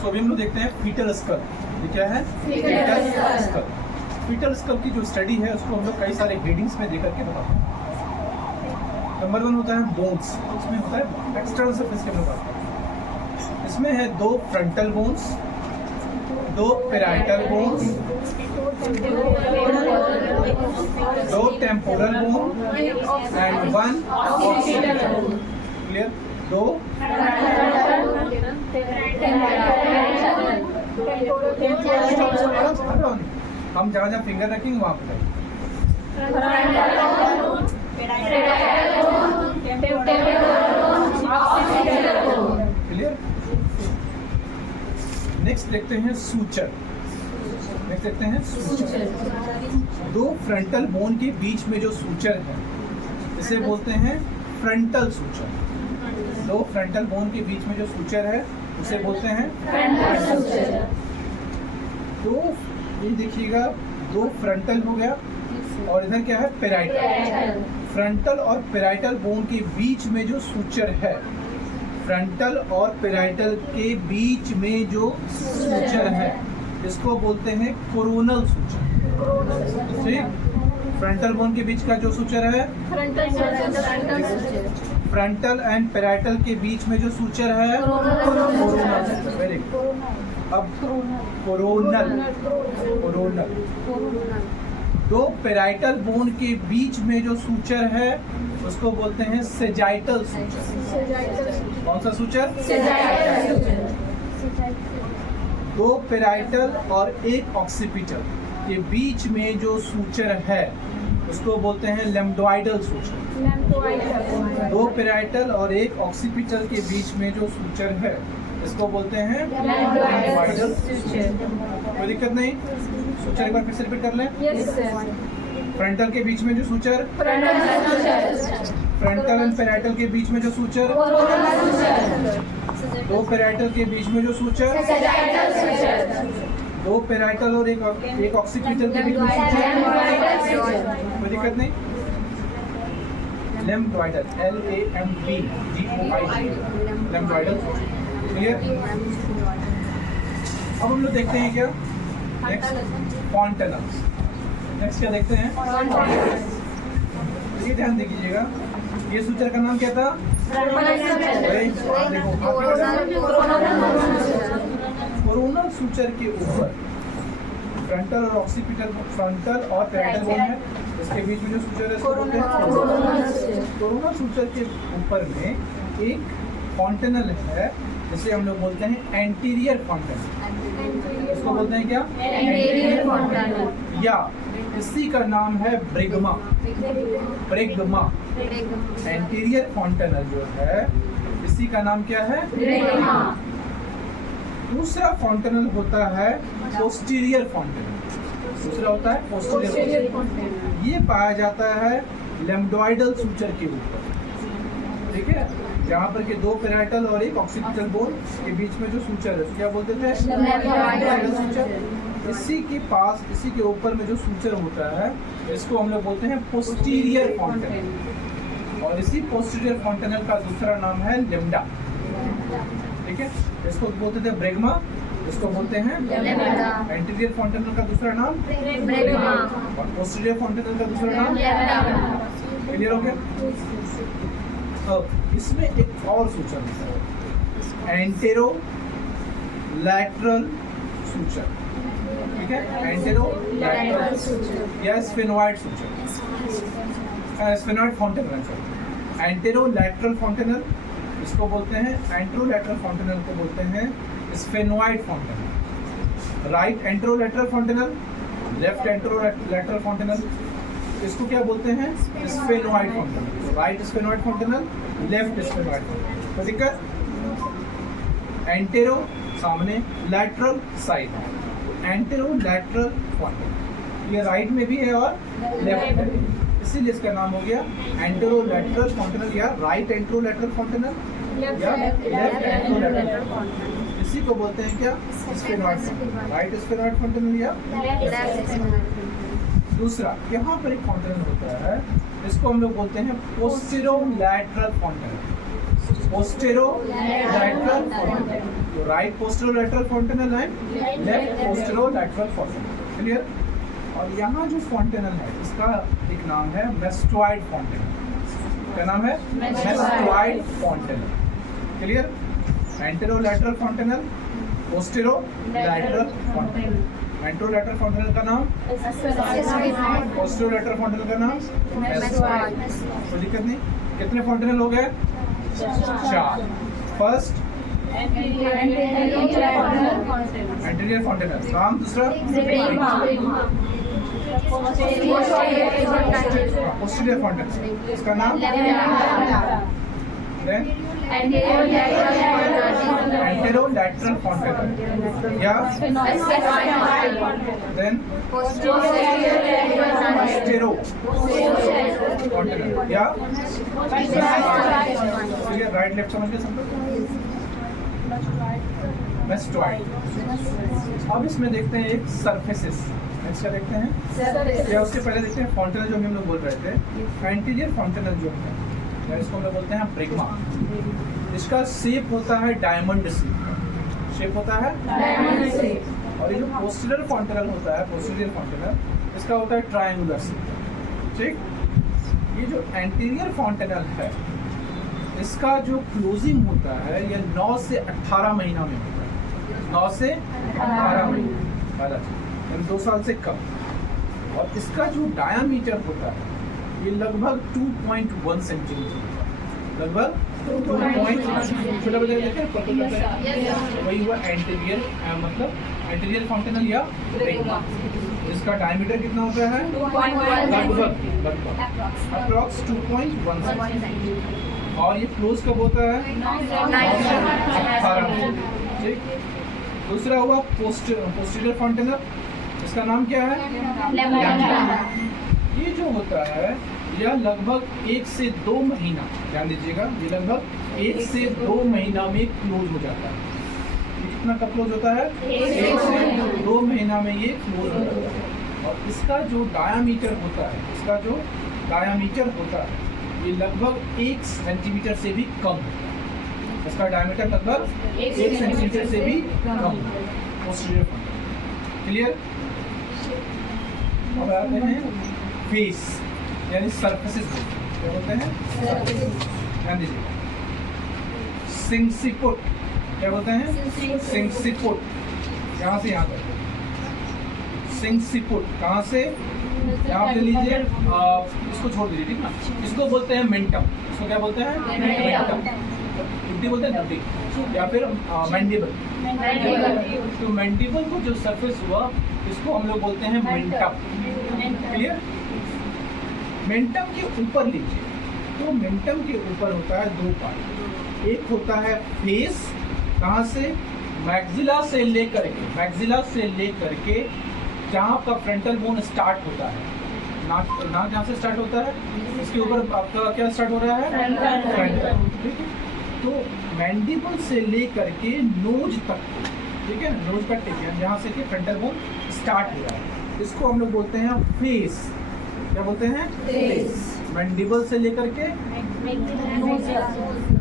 सो अभी हम लोग देखते हैं फीटल स्कल। ये क्या है? Fetal school. फीटल स्कल की जो स्टडी है उसको हम लोग कई सारे हेडिंग्स में देकर के बताते हैं। नंबर 1 होता है बोन्स, उसमें होता है एक्सटर्नल सरफेस के बात करते हैं। इसमें है 2 frontal bones, 2 parietal bones, 2 temporal bone and 1 occipital. Clear? 2 हम जहाँ जहाँ फिंगर रखेंगे वहाँ पे क्लियर। नेक्स्ट देखते हैं सूचर। नेक्स्ट देखते हैं सूचर। 2 फ्रंटल बोन के बीच में जो सूचर है इसे बोलते हैं फ्रंटल सूचर। 2 फ्रंटल बोन के बीच में जो सूचर है उसे बोलते हैं फ्रंटल सूचर। तो ये देखिएगा 2 फ्रंटल हो गया और इधर क्या है? पैराइटल। फ्रंटल और पैराइटल बोन के बीच में जो सूचर है, फ्रंटल और पैराइटल के बीच में जो सूचर है इसको बोलते हैं कोरोनल सूचर। ठीक? फ्रंटल बोन के बीच का जो सूचर है फ्रंटल एंड पैराइटल के बीच में जो सूचर है कोरोनल। Very good. अब कोरोनल। 2 पैराइटल बोन के बीच में जो सूचर है उसको बोलते हैं सेजाइटल सूचर। कौन सा सूचर? सेजाइटल। 2 पैराइटल और 1 ऑक्सीपिटल के बीच में जो सूचर है उसको बोलते हैं लैम्डोइडल सूचर। 2 पैराइटल और 1 ऑक्सीपिटल के बीच में जो सूचर है इसको बोलते हैं लैम्डोइडल सूचर। कोई दिक्कत नहीं? सूचर एक बार फिर से रिपीट कर लें। फ्रंटल के बीच में जो सूचर, फ्रंटल एंड पैराइटल के बीच में जो सूचर, 2 पैराइटल के बीच में जो सूचर, 2 पैराइटल और 1 ऑक्सीपिटल के बीच में सूचर। कोई दिक्कत नहीं? लैम्डोइडल, LAMBDOID, लैम्डोइडल सूचर। क्लियर? अब हम लोग देखते हैं क्या नेक्स्ट? फॉन्टेनल्स। नेक्स्ट क्या देखते हैं? ये ध्यान दीजिएगा, ये सूचर का नाम क्या था? देखो कोरोनल सूचर के ऊपर फ्रंटल और ऑक्सीपिटल, फ्रंटल और पैराइटल बोन है, इसके बीच में जो सूचर है इसको बोलते हैं कोरोनल सूचर के ऊपर में एक फॉन्टेनल है जिसे हम लोग बोलते हैं एंटीरियर फॉन्टेनल। इसको बोलते हैं क्या? एंटीरियर फॉन्टेनल, या इसी का नाम है ब्रिग्मा। ब्रिग्मा। एंटीरियर फॉन्टेनल जो है इसी का नाम क्या है? ब्रिग्मा। दूसरा फॉन्टेनल होता है पोस्टीरियर फॉन्टेनल। दूसरा होता है पोस्टीरियर फॉन्टेनल। ये पाया जाता है लैम्डोइडल सूचर के ऊपर। ठीक है? जहाँ पर के 2 पैराइटल और 1 ऑक्सीपिटल बोन के बीच में जो सूचर है क्या बोलते थे? लैम्डोइडल सूचर। इसी के पास, इसी के ऊपर में जो सूचर होता है इसको हम लोग बोलते हैं पोस्टीरियर फॉन्टेनल, और इसी पोस्टीरियर फॉन्टेनल का दूसरा नाम है लेम्डा। ठीक है? इसको बोलते थे ब्रिग्मा, इसको बोलते हैं लेम्डा। एंटीरियर फॉन्टेनल का दूसरा नाम ब्रिग्मा और पोस्टीरियर फॉन्टेनल का दूसरा नाम लेम्डा। क्लियर हो गया? अब इसमें एक और सूचर होता है एंटेरो लैटरल सूचर। ठीक है? एंटेरो लैटरल सूचर या sphenoid suture, sphenoid fontanelle. Antero lateral fontanelle इसको बोलते हैं, एंट्रोलैटरल फॉन्टेनल को बोलते हैं sphenoid fontanelle. Right anterolateral fontanelle, left anterolateral fontanelle, इसको क्या बोलते हैं? Sphenoid fontanelle. Right sphenoid fontanelle, left sphenoid fontanelle. तो दिक्कत? एंटेरो सामने, lateral side. Antero lateral fontanelle, ये राइट में भी है और लेफ्ट में भी, इसीलिए इसका नाम हो गया एंटेरो लैटरल फॉन्टेनल या राइट एंट्रोलैटरल फॉन्टेनल या लेफ्ट एंट्रोलैटरल फॉन्टेनल। इसी को बोलते हैं क्या? स्फेनोइड। राइट स्फेनोइड फॉन्टेनल या दूसरा यहाँ पर एक फॉन्टेनल होता है, इसको हम लोग बोलते हैं पोस्टेरोलैटरल फॉन्टेनल। पोस्टेरोलैटरल फॉन्टेनल तो राइट पोस्टेरोलैटरल फॉन्टेनल है, लेफ्ट पोस्टेरोलैटरल फॉन्टेनल। क्लियर? और यहाँ जो फॉन्टेनल है इसका एक नाम है मेस्टोइड फॉन्टेनल। क्या नाम है? Mastoid fontanelle. Clear? Anterolateral fontanelle, posterolateral fontanelle. Anterolateral fontanelle का नाम, पोस्टेरोलैटरल फॉन्टेनल का नाम मेस्टोइड। कोई दिक्कत नहीं। कितने फॉन्टेनल हो गए? 4। फर्स्ट एंटीरियर फॉन्टेनल, नाम दूसरा पोस्टीरियर फॉन्टेनल, इसका नाम एंटेरोलैटरल फॉन्टेनल या देन पोस्टेरो फॉन्टेनल या राइट लेफ्ट समझ गए सब लोग? मेस्टोइड। अब इसमें देखते हैं एक सरफेसेस। नेक्स्ट क्या देखते हैं? या उससे पहले देखते हैं फॉन्टेनल जो हम लोग बोल रहे थे। एंटीरियर फॉन्टेनल जो है या इसको हम लोग बोलते हैं ब्रिग्मा। इसका शेप होता है डायमंड शेप होता है डायमंड शेप। और ये जो पोस्टीरियर फॉन्टेनल होता है, पोस्टीरियर फॉन्टेनल, इसका होता है ट्रायंगुलर शेप। ठीक? ये जो एंटीरियर फॉन्टेनल है इसका जो क्लोजिंग होता है ये 9 से 18 महीना में होता है। 9 से 18 महीना, 2 साल से कम। और इसका जो डायामीटर होता है ये लगभग 2.1 सेंटीमीटर, लगभग 2.1। छोटा बच्चा देखें वही हुआ एंटीरियर, मतलब एंटीरियर फॉन्टेनल या ब्रिग्मा। इसका डायमीटर कितना होता है? लगभग अप्रॉक्स 2.1 सेंटीमीटर। और ये क्लोज कब होता है? 18। ठीक। दूसरा हुआ पोस्टीरियर फॉन्टेनल, इसका नाम क्या है? ये जो होता है यह लगभग 1 से 2 महीना, ध्यान दीजिएगा, ये लगभग 1 से 2 महीना में क्लोज हो जाता है। ये कितना कब क्लोज होता है? 1 से 2 महीना में ये क्लोज हो जाता है। और इसका जो डायामीटर होता है, इसका जो डायामीटर होता है ये लगभग 1 सेंटीमीटर से भी कम है। इसका डायमीटर लगभग 1 सेंटीमीटर से भी कम है। Posterior fontanelle. क्लियर? अब आते हैं फेस यानी सरफेसेस। क्या बोलते हैं? ध्यान दीजिए। सिंसिपुट। क्या बोलते हैं? सिंसिपुट। यहाँ से यहाँ तक सिंसिपुट। कहाँ से? यहाँ पे लीजिए, इसको छोड़ दीजिए, ठीक ना। इसको बोलते हैं मेंटम। इसको क्या बोलते हैं? मेंटम। टुट्टी बोलते हैं, टुट्टी, या फिर मैंडिबल। तो मैंडिबल को जो सरफेस हुआ इसको हम लोग बोलते हैं मेंटम। क्लियर? मेंटम के ऊपर लीजिए, तो मेंटम के ऊपर होता है 2 पार्ट। एक होता है फेस, कहाँ से? मैक्सिला से लेकर के जहाँ आपका फ्रंटल बोन स्टार्ट होता है, नाक जहाँ से स्टार्ट होता है इसके ऊपर आपका क्या स्टार्ट हो रहा है? फ्रंटल। ठीक है? तो मैंडिबल से लेकर के नोज तक, ठीक है, नोज का टिप है जहाँ से कि फ्रंटल बोन स्टार्ट हो रहा है, इसको हम लोग बोलते हैं फेस। क्या बोलते हैं? फेस। मैंडिबल से लेकर के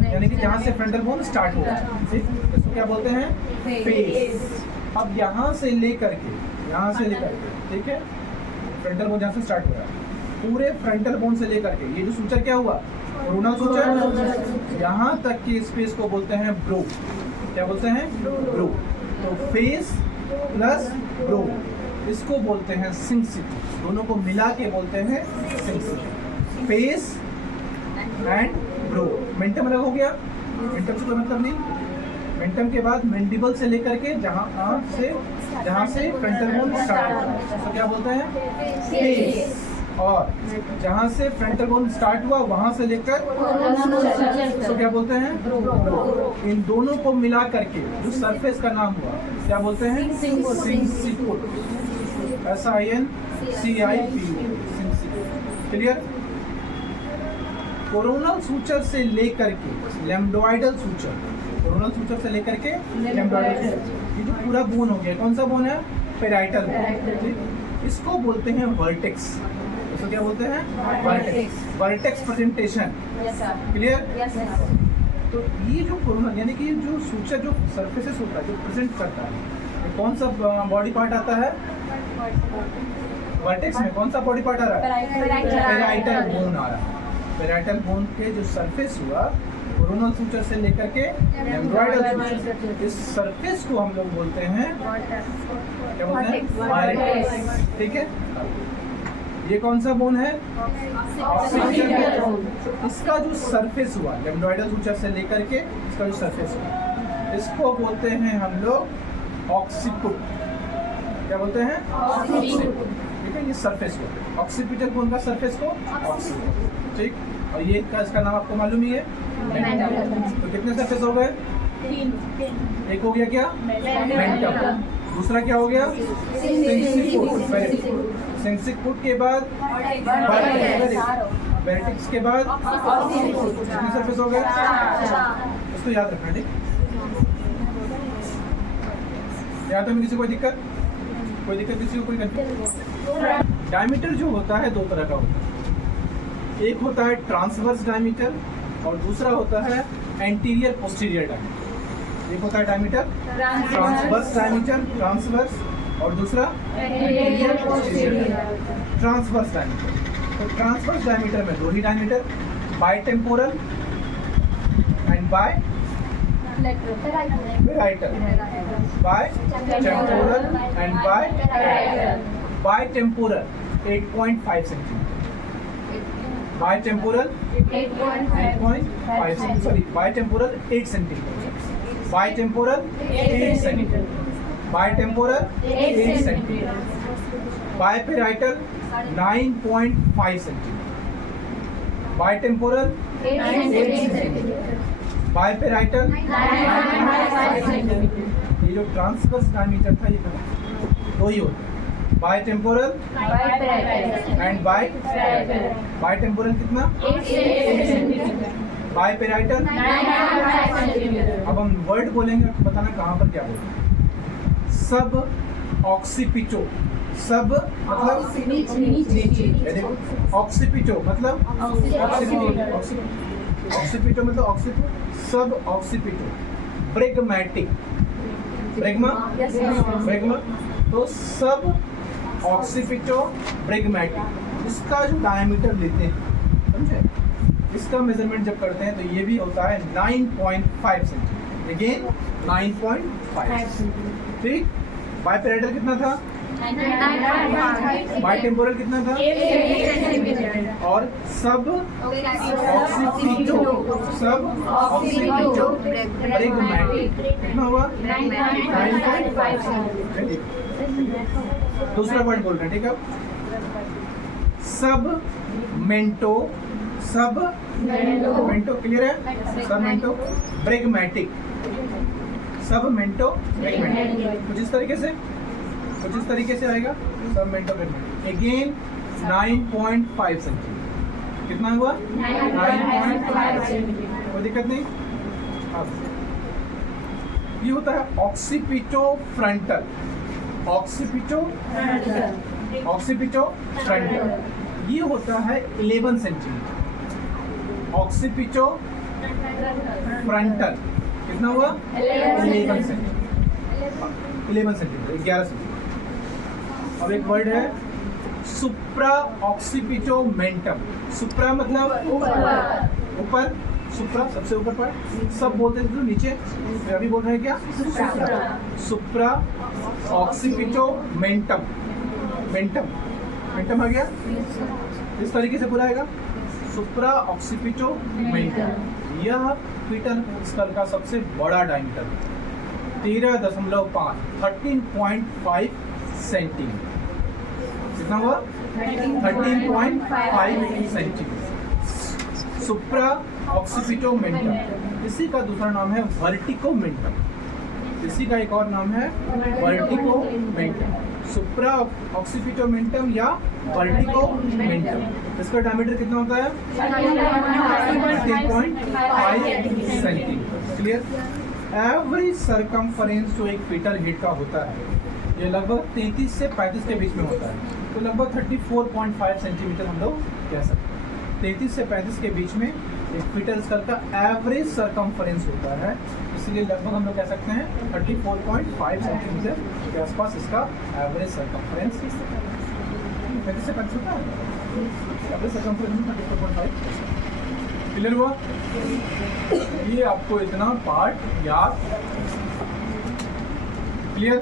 यानी कि जहाँ से फ्रंटल बोन स्टार्ट हो रहा है, ठीक, इसको क्या बोलते हैं? फेस। अब यहाँ से लेकर के, ठीक है, फ्रंटल बोन जहाँ से स्टार्ट हो रहा है, पूरे फ्रंटल बोन से लेकर के ये जो सूचर क्या हुआ? Coronal suture. यहाँ तक की स्पेस को बोलते हैं ब्रो। क्या बोलते हैं? ब्रो। तो फेस प्लस ब्रो, इसको बोलते हैं सिंसिपुट। दोनों को मिला के बोलते हैं sinciput. Face and brow. Mentum अलग हो गया, मेंटम से कोई मतलब नहीं। मेंटम के बाद मैंडिबल से लेकर के जहाँ से फ्रंटल बोन स्टार्ट होता है तो क्या बोलते हैं? फेस। और जहाँ से फ्रंटल बोन स्टार्ट हुआ वहाँ से लेकर तो क्या बोलते हैं? ब्रो। इन दोनों को मिला करके जो सरफेस का नाम हुआ क्या बोलते हैं? सिंसिपुट। SINCIPUT। क्लियर? कोरोनल सूचर से लेकर के लैम्बडोइडल सूचर, कोरोनल सूचर से लेकर के लैम्बडोइडल सूचर, ये जो पूरा बोन हो गया, कौन सा बोन है? Parietal bone. इसको बोलते हैं वर्टेक्स। इसको क्या बोलते हैं? वर्टेक्स। Vertex presentation. क्लियर? तो ये जो कोरोना यानी कि जो सूचर जो सरफेसेस होता है जो प्रेजेंट करता है, ये कौन सा बॉडी पार्ट आता है? वर्टेक्स में कौन सा बॉडी पार्ट आ रहा है? पेराइटल बोन आ रहा है। पेराइटल बोन के जो सरफेस हुआ कोरोनल सूचर से लेकर के एम्ब्रॉयडल सूचर, इस सरफेस को हम लोग बोलते हैं क्या बोलते हैं? वर्टेक्स। ठीक है, ये कौन सा बोन है? Occipital bone. इसका जो सरफेस हुआ एम्ब्रॉयडल सूचर से लेकर के इसका जो सरफेस हुआ इसको बोलते हैं हम लोग ऑक्सीपुट। क्या बोलते हैं? ऑक्सीपुट। ठीक है, ये सरफेस हुआ ऑक्सीपिटल बोन का सरफेस को ऑक्सीपुट। ठीक, और ये इसका नाम आपको मालूम ही है मेंटम। तो कितने सरफेस हो गए? 3। एक हो गया क्या? मेंटम। दूसरा क्या हो गया? सिंसिक्पुट के बाद वर्टेक्स के बाद कितने सरफेस हो गए? इसको याद रखना। ठीक, याद है? किसी कोई दिक्कत किसी को कोई कंफ्यूजन? डायमीटर जो होता है दो तरह का होता है, एक होता है ट्रांसवर्स डायमीटर और दूसरा होता है एंटीरियर पोस्टीरियर डायमीटर। एक होता है डायमीटर ट्रांसवर्स डायमीटर, ट्रांसवर्स, और दूसरा एंटीरियर पोस्टीरियर ट्रांसवर्स डायमीटर। तो ट्रांसवर्स डायमीटर में दो ही diameter, bitemporal and biparietal. Bitemporal and bitemporal 8.5 centimetre, bitemporal 8.5 sorry bitemporal 8 centimetre, bitemporal 8 centimetre, bitemporal 8 centimetre, biparietal 9.5 centimetre, bitemporal 8 centimetre, biparietal 9.5 centimetre. ये जो transverse diameter था ये दो ही होता है, bitemporal and bitemporal कितना? 8 centimetre, biparietal 9.5 centimetre. अब हम वर्ड बोलेंगे तो बताना कहाँ पर क्या बोलेंगे। सब ऑक्सीपिटो, सब मतलब नीचे, ऑक्सीपिटो मतलब ऑक्सीपिटो मतलब ऑक्सीपिटो, सब ऑक्सीपिटो, ब्रेगमैटिक, ब्रेगमा तो सब ऑक्सीपिटो ब्रेगमैटिक। इसका जो डायमीटर लेते हैं, समझे, इसका मेजरमेंट जब करते हैं तो ये भी होता है 9.5 सेंटीमीटर। अगेन 9.5। ठीक, बाय पेराइटल कितना था? 9.5। बाय टेम्पोरल कितना था? 8 सेंटीमीटर। और सब ऑक्सीपिटो ब्रेगमैटिक कितना हुआ? 9.5 सेंटीमीटर। दूसरा पॉइंट बोल रहे हैं। ठीक है, सब मेंटो क्लियर है? सब मेंटो ब्रेगमैटिक, सब मेंटो ब्रेगमैटिक कुछ इस तरीके से आएगा। सब मेंटो ब्रेगमैटिक अगेन 9.5 सेंटीमीटर। कितना हुआ? 9.5 सेंटीमीटर। कोई दिक्कत नहीं। अब ये होता है ऑक्सीपिटो फ्रंटल, ऑक्सीपिटो फ्रंटल ये होता है 11 सेंटीमीटर। ऑक्सीपिटो फ्रंटल कितना हुआ? 11 सेंटीमीटर, 11 सेंटीमीटर, 11 सेंटीमीटर। अब एक वर्ड है सुप्रा ऑक्सीपिटो मेंटम। सुप्रा मतलब ऊपर, सुप्रा सबसे ऊपर पर, सब बोलते थे तो नीचे, अभी बोल रहे हैं क्या? सुप्रा ऑक्सीपिटो मेंटम, मेंटम आ गया। इस तरीके से पूरा आएगा सुप्रा ऑक्सीपिटो मेंटम। यह पीटर स्कल का सबसे बड़ा डायमीटर 13.5 13.5 सेंटीमीटर। कितना हुआ? 13.5 सेंटीमीटर। सुप्रा ऑक्सीपिटो मेंटम। इसी का दूसरा नाम है वर्टिको मेंटम। इसी का एक और नाम है वर्टिको मेंटम, सुप्रा ऑक्सीपिटो मेंटम या वर्टिको मेंटम। इसका डायमीटर कितना होता है? 13.5 सेंटीमीटर। क्लियर? एवरी सरकमफरेंस जो एक पीटर हेड का होता है ये लगभग 33 से 35 के बीच में होता है। तो लगभग 34.5 सेंटीमीटर हम लोग कह सकते हैं। 33 से 35 के बीच में एक फीटल स्कल का एवरेज सरकमफ्रेंस होता है, इसलिए लगभग हम लोग कह सकते हैं 34.5 सेंटीमीटर के आसपास इसका एवरेज सरकमफ्रेंस होता है। Average circumference 34.5। क्लियर हुआ? ये आपको इतना पार्ट याद। क्लियर?